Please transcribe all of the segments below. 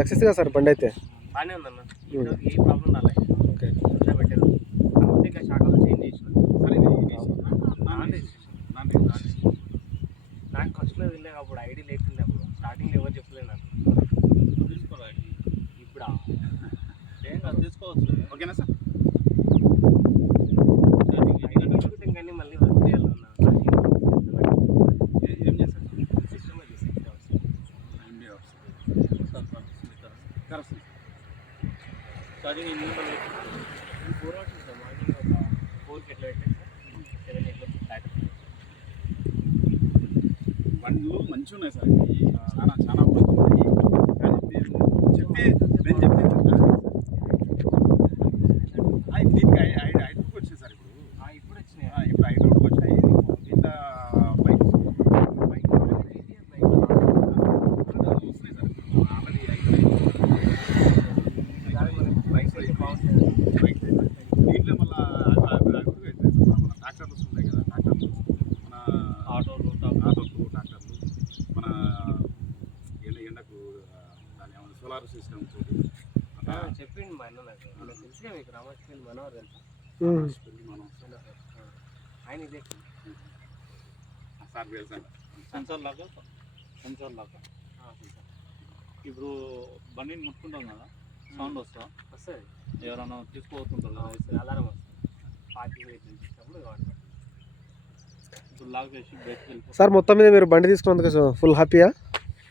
సక్సెస్గా sir బండి అయితే? బాగానే ఉందన్న. ఇప్పుడు ఏ ప్రాబ్లం రాలే. ఓకే. మంచిగా పెట్టారు. ఇంకా శాఖలు చేంజ్ చేసిన సరే రిజిస్ట్రేషన్ నాకు ఫస్ట్లో వెళ్ళే అప్పుడు ఐడి లేకుండే అప్పుడు. స్టార్టింగ్ ఎవరు చెప్పలేదు నాకు తీసుకోవాలి ఇప్పుడు ఏం కాదు తీసుకోవచ్చు ఓకేనా సార్ ఐడి తీసుకుంటే కానీ మళ్ళీ వర్క్ చేయాలన్నా ఏ- ఏం చేస్తారు సిస్టమ్ అది six hours MB correct sorry నేను ఫోర్ అవర్స్ ఉంటాం మార్నింగ్ ఒక ఫోర్కి ఎట్లా పెట్టాను సార్? సెవెన్ ఎట్లా బ్యాక్ బండ్లు మంచిగా ఉన్నాయి సార్ చాలా చాలా బాగున్నాయి. కానీ నేను చెప్తే సోలార్ సిస్టమ్ చెప్పిండు మా అన్న నాకు. నాకు తెలుసుగా మీకు రామాచంద్ర మనోహర్ తెలుసా. ఆయన ఇదే. సార్ సెన్సార్ లాగా? సెన్సార్ లాగా. ఇప్పుడు బండిని ముట్టుకుంటాం కదా సౌండ్ వస్తా? వస్తుంది. ఎవరైనా కదా వస్తుంది అలారం వస్తుంది. పార్టీ ఇచ్చినప్పుడు వాడతాం ఇప్పుడు లాక్ చేసి బయటకు వెళ్ళిపో. సార్ మొత్తం మీద మీరు బండి తీసుకున్నందుకు ఫుల్ హ్యాపీయా?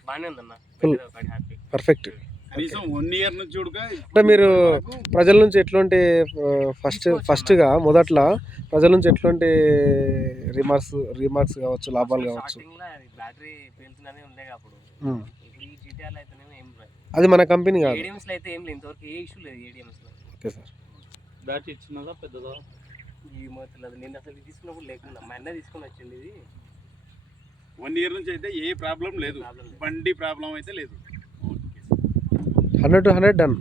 బాగానే ఉందన్న. Full. హ్యాపీ. పర్ఫెక్ట్. అంటే మీరు ప్రజల నుంచి ఎట్లాంటి ఫస్ట్ ఫస్ట్గా మొదట్లో ప్రజల నుంచి ఎట్లాంటి రిమార్క్స్ రిమార్క్స్ కావచ్చు లాభాలు కావచ్చు? అది మన కంపెనీ కాదు. అయితే ఏం లేదు ఇంతవరకు ఏ ఇష్యూ లేదు ఓకే సార్. బ్యాటరీ ఇచ్చినదా పెద్దదా? ఈ నేను అసలు తీసుకున్నప్పుడు లేకుండా మా అన్న తీసుకొని వచ్చింది ఇది. వన్ ఇయర్ నుంచి అయితే ఏ ప్రాబ్లం లేదు. బండి ప్రాబ్లం అయితే లేదు. Hundred to hundred done.